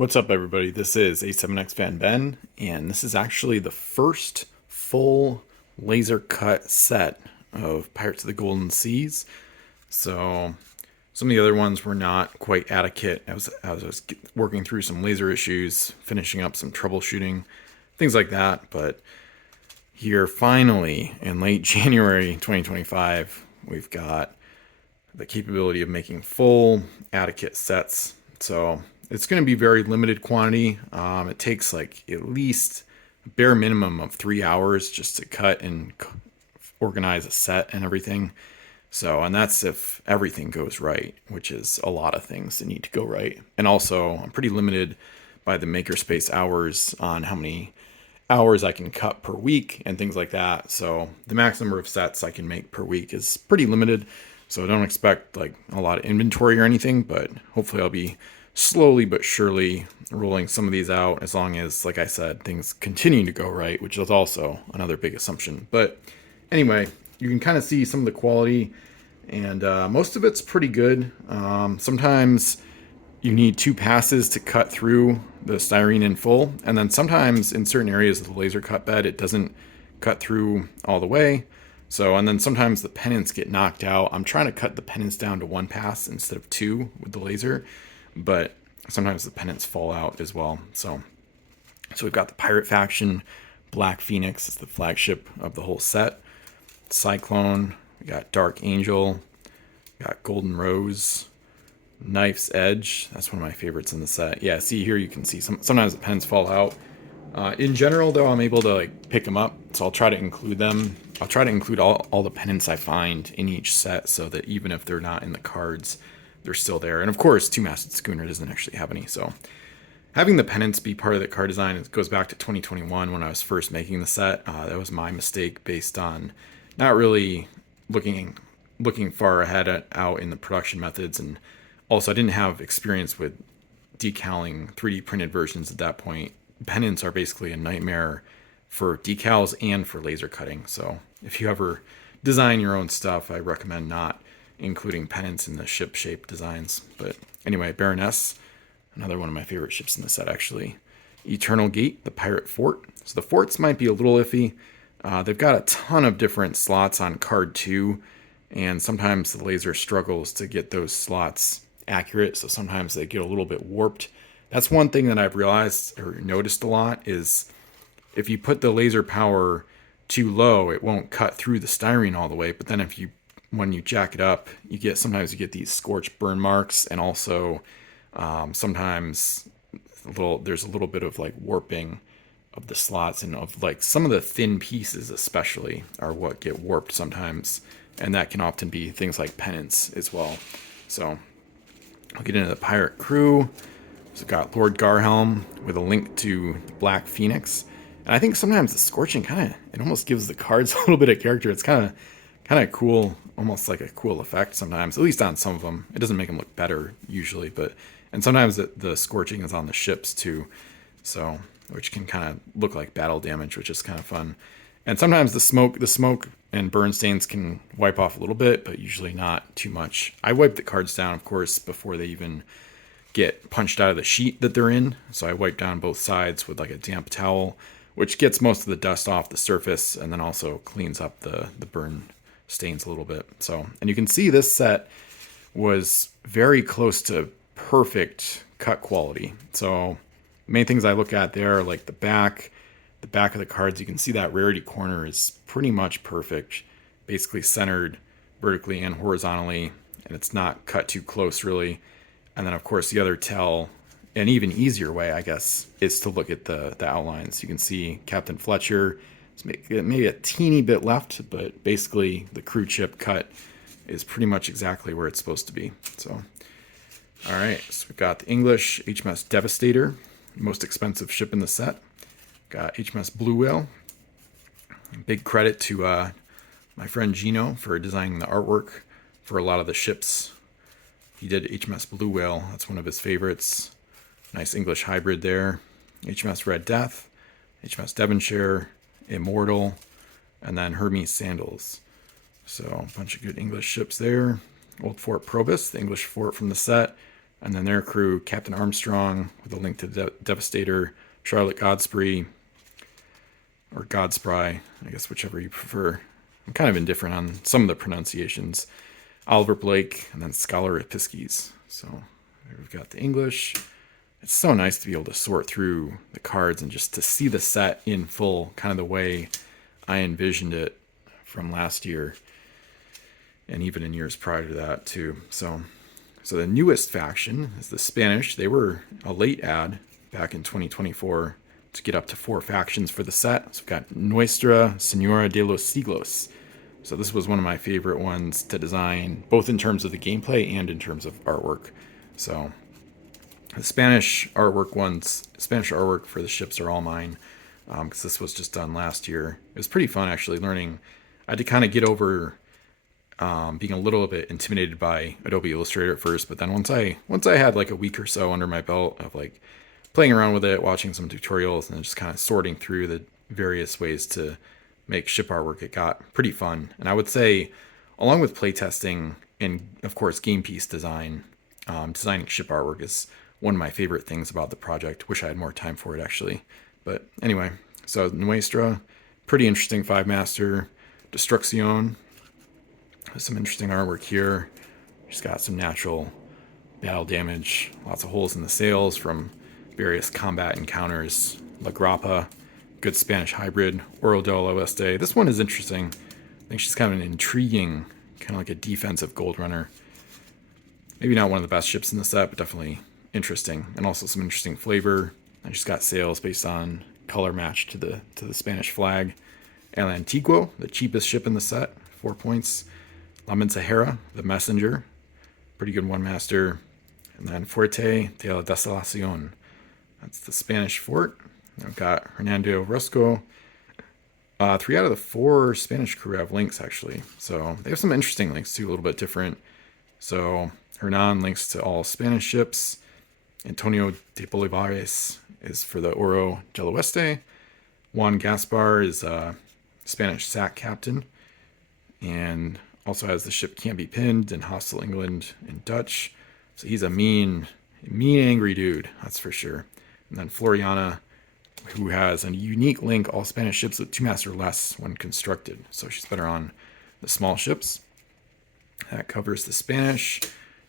What's up, everybody? This is A7X Fan Ben, and this is actually the first full laser cut set of Pirates of the Golden Seas. So, some of the other ones were not quite adequate. I was working through some laser issues, finishing up some troubleshooting, things like that. But here, finally, in late January 2025, we've got the capability of making full adequate sets. So it's going to be very limited quantity. It takes like at least a bare minimum of 3 hours just to cut and organize a set and everything. So, and that's if everything goes right, which is a lot of things that need to go right. And also, I'm pretty limited by the makerspace hours on how many hours I can cut per week and things like that. So the max number of sets I can make per week is pretty limited. So I don't expect like a lot of inventory or anything, but hopefully I'll be slowly but surely rolling some of these out as long as, like I said, things continue to go right, which is also another big assumption. But anyway, you can kind of see some of the quality, and most of it's pretty good. Sometimes you need two passes to cut through the styrene in full, and then sometimes in certain areas of the laser cut bed it doesn't cut through all the way. So, and then sometimes the pennants get knocked out. I'm trying to cut the pennants down to one pass instead of two with the laser, but sometimes the pennants fall out as well. So we've got the Pirate Faction. Black Phoenix is the flagship of the whole set. Cyclone, we got Dark Angel, we got Golden Rose, Knife's Edge. That's one of my favorites in the set. Yeah, see here you can see sometimes the pens fall out. In general, though, I'm able to like pick them up, so I'll try to include them. I'll try to include all the pennants I find in each set, so that even if they're not in the cards, they're still there. And of course, Two-Masted Schooner doesn't actually have any, so having the pennants be part of the card design, it goes back to 2021 when I was first making the set. That was my mistake based on not really looking far ahead out in the production methods, and also I didn't have experience with decaling 3D printed versions at that point. Pennants are basically a nightmare for decals and for laser cutting. So if you ever design your own stuff, I recommend not including pennants in the ship shape designs. But anyway, Baroness, another one of my favorite ships in the set actually. Eternal Gate, the pirate fort. So the forts might be a little iffy. They've got a ton of different slots on card 2, and sometimes the laser struggles to get those slots accurate, so sometimes they get a little bit warped. That's one thing that I've realized or noticed a lot is if you put the laser power too low, it won't cut through the styrene all the way. But then when you jack it up, sometimes you get these scorch burn marks, and also sometimes there's a little bit of like warping of the slots, and of like some of the thin pieces especially are what get warped sometimes, and that can often be things like pennants as well. So I'll get into the pirate crew. So we've got Lord Garhelm with a link to Black Phoenix. And I think sometimes the scorching it almost gives the cards a little bit of character. It's kind of cool, almost like a cool effect sometimes, at least on some of them. It doesn't make them look better usually, and sometimes the scorching is on the ships too. So, which can kind of look like battle damage, which is kind of fun. And sometimes the smoke and burn stains can wipe off a little bit, but usually not too much. I wipe the cards down, of course, before they even get punched out of the sheet that they're in. So I wipe down both sides with like a damp towel, which gets most of the dust off the surface and then also cleans up the burn stains a little bit. So, and you can see this set was very close to perfect cut quality. So main things I look at there are like the back of the cards. You can see that rarity corner is pretty much perfect, basically centered vertically and horizontally, and it's not cut too close really. And then of course the other tell, an even easier way I guess, is to look at the outlines. You can see Captain Fletcher, it's maybe a teeny bit left, but basically the crew chip cut is pretty much exactly where it's supposed to be. So alright, so we've got the English HMS Devastator, most expensive ship in the set. Got HMS Blue Whale. Big credit to my friend Gino for designing the artwork for a lot of the ships. He did HMS Blue Whale. That's one of his favorites. Nice English hybrid there. HMS Red Death, HMS Devonshire, Immortal, and then Hermes Sandals. So a bunch of good English ships there. Old Fort Probus, the English fort from the set. And then their crew, Captain Armstrong, with a link to Devastator, Charlotte Godspry, or Godspry, I guess whichever you prefer. I'm kind of indifferent on some of the pronunciations. Oliver Blake, and then Scholar Episkes. So we've got the English. It's so nice to be able to sort through the cards and just to see the set in full, kind of the way I envisioned it from last year, and even in years prior to that too. So the newest faction is the Spanish. They were a late add back in 2024 to get up to 4 factions for the set. So we've got Nuestra Señora de los Siglos. So this was one of my favorite ones to design, both in terms of the gameplay and in terms of artwork. So the Spanish artwork for the ships are all mine, because this was just done last year. It was pretty fun actually learning. I had to kind of get over being a little bit intimidated by Adobe Illustrator at first, but then once I had like a week or so under my belt of like playing around with it, watching some tutorials, and then just kind of sorting through the various ways to make ship artwork, it got pretty fun. And I would say, along with playtesting and of course game piece design, designing ship artwork is one of my favorite things about the project. Wish I had more time for it actually. But anyway, so Nuestra, pretty interesting 5-master. Destrucción, some interesting artwork here. She's got some natural battle damage, lots of holes in the sails from various combat encounters. La Grappa, good Spanish hybrid. Oro del Oeste. This one is interesting. I think she's kind of an intriguing, kind of like a defensive gold runner. Maybe not one of the best ships in the set, but definitely interesting, and also some interesting flavor. And she's got sails based on color match to the Spanish flag. El Antiguo, the cheapest ship in the set, 4 points. La Mensajera, the messenger, pretty good 1-master. And then Fuerte de la Desolación, that's the Spanish fort. I've got Hernando Rosco. 3 out of the 4 Spanish crew have links actually, so they have some interesting links too, a little bit different. So Hernan links to all Spanish ships. Antonio de Bolivares is for the Oro del Oeste. Juan Gaspar is a Spanish SAC captain, and also has the ship Can't Be Pinned in Hostile England in Dutch. So he's a mean, angry dude, that's for sure. And then Floriana, who has a unique link, all Spanish ships with 2-master or less when constructed. So she's better on the small ships. That covers the Spanish.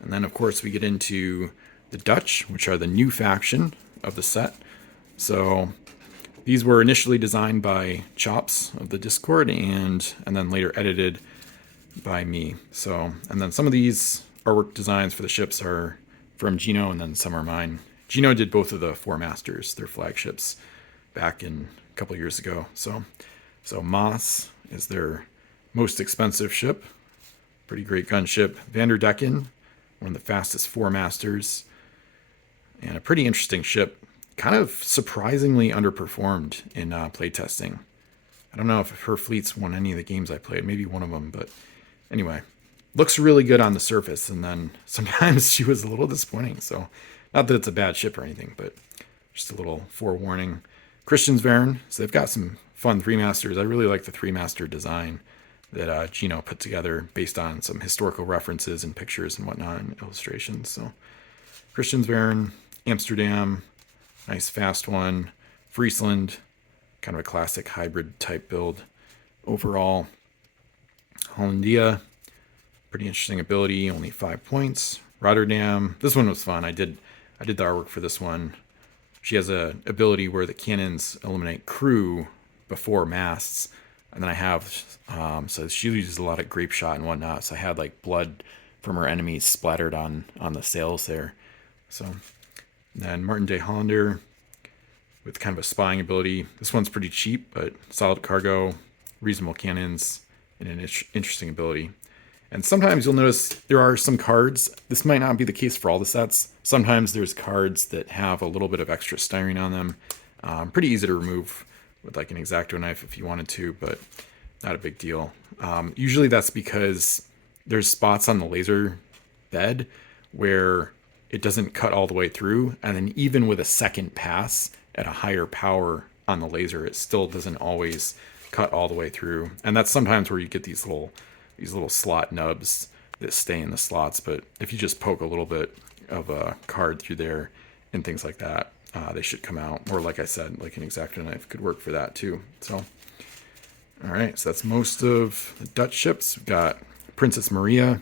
And then, of course, we get into the Dutch, which are the new faction of the set. So these were initially designed by Chops of the Discord and then later edited by me. So, and then some of these artwork designs for the ships are from Gino, and then some are mine. Gino did both of the 4-masters, their flagships, back in a couple years ago. So Maas is their most expensive ship. Pretty great gunship. Vanderdecken, one of the fastest 4-masters. And a pretty interesting ship. Kind of surprisingly underperformed in playtesting. I don't know if her fleets won any of the games I played. Maybe one of them, but anyway. Looks really good on the surface, and then sometimes she was a little disappointing. So, not that it's a bad ship or anything, but just a little forewarning. Christiansvern, so they've got some fun 3-masters. I really like the 3-master design that Gino put together based on some historical references and pictures and whatnot and illustrations. So, Christiansvern, Amsterdam, nice fast one. Friesland, kind of a classic hybrid type build overall. Hollandia, pretty interesting ability, only 5 points. Rotterdam, this one was fun. I did the artwork for this one. She has a ability where the cannons eliminate crew before masts, and then I have so she uses a lot of grape shot and whatnot. So I had like blood from her enemies splattered on the sails there. So then Martin de Hollander with kind of a spying ability. This one's pretty cheap, but solid cargo, reasonable cannons, and an interesting ability. And sometimes you'll notice there are some cards. This might not be the case for all the sets. Sometimes there's cards that have a little bit of extra styrene on them. Pretty easy to remove with like an X-Acto knife if you wanted to, but not a big deal. Usually that's because there's spots on the laser bed where it doesn't cut all the way through. And then even with a second pass at a higher power on the laser, it still doesn't always cut all the way through. And that's sometimes where you get these little slot nubs that stay in the slots. But if you just poke a little bit, of a card through there and things like that. They should come out. Or like I said, like an X-Acto knife could work for that too. So, all right, so that's most of the Dutch ships. We've got Princess Maria,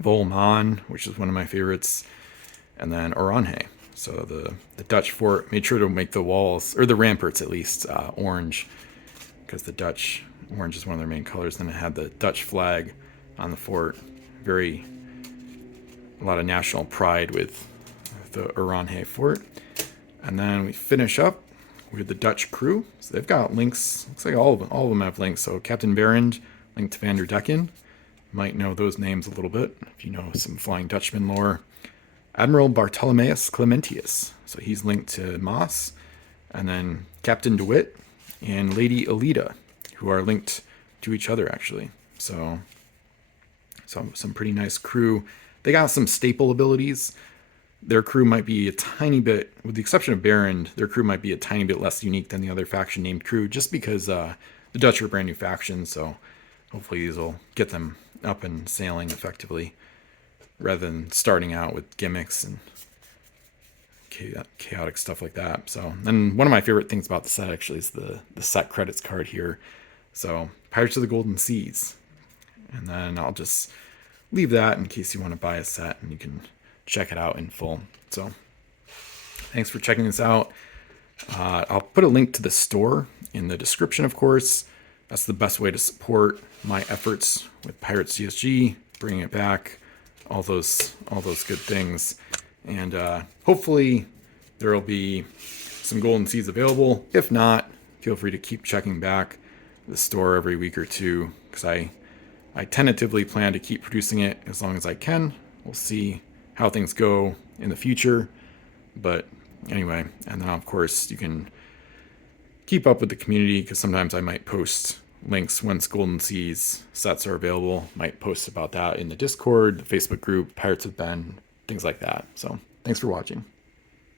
Volman, which is one of my favorites, and then Oranje. So the Dutch fort made sure to make the walls, or the ramparts at least, orange, because the Dutch, orange is one of their main colors. Then it had the Dutch flag on the fort. A lot of national pride with the Oranje fort. And then we finish up with the Dutch crew. So they've got links. Looks like all of them have links. So Captain Berend, linked to Van der Decken. Might know those names a little bit if you know some Flying Dutchman lore. Admiral Bartholomeus Clementius. So he's linked to Moss. And then Captain DeWitt and Lady Alida, who are linked to each other actually. So some pretty nice crew. They got some staple abilities. Their crew might be a tiny bit, with the exception of Berend, their crew might be a tiny bit less unique than the other faction named crew, just because the Dutch are a brand new faction, so hopefully these will get them up and sailing effectively, rather than starting out with gimmicks and chaotic stuff like that. So, and one of my favorite things about the set actually is the set credits card here. So, Pirates of the Golden Seas. And then I'll just leave that in case you want to buy a set and you can check it out in full. So thanks for checking this out. I'll put a link to the store in the description, of course. That's the best way to support my efforts with Pirates CSG, bringing it back, all those good things. And hopefully there will be some Golden Seas available. If not, feel free to keep checking back the store every week or two, because I tentatively plan to keep producing it as long as I can. We'll see how things go in the future. But anyway, and then of course you can keep up with the community, because sometimes I might post links once Golden Seas sets are available. Might post about that in the Discord, the Facebook group, Pirates of Ben, things like that. So thanks for watching.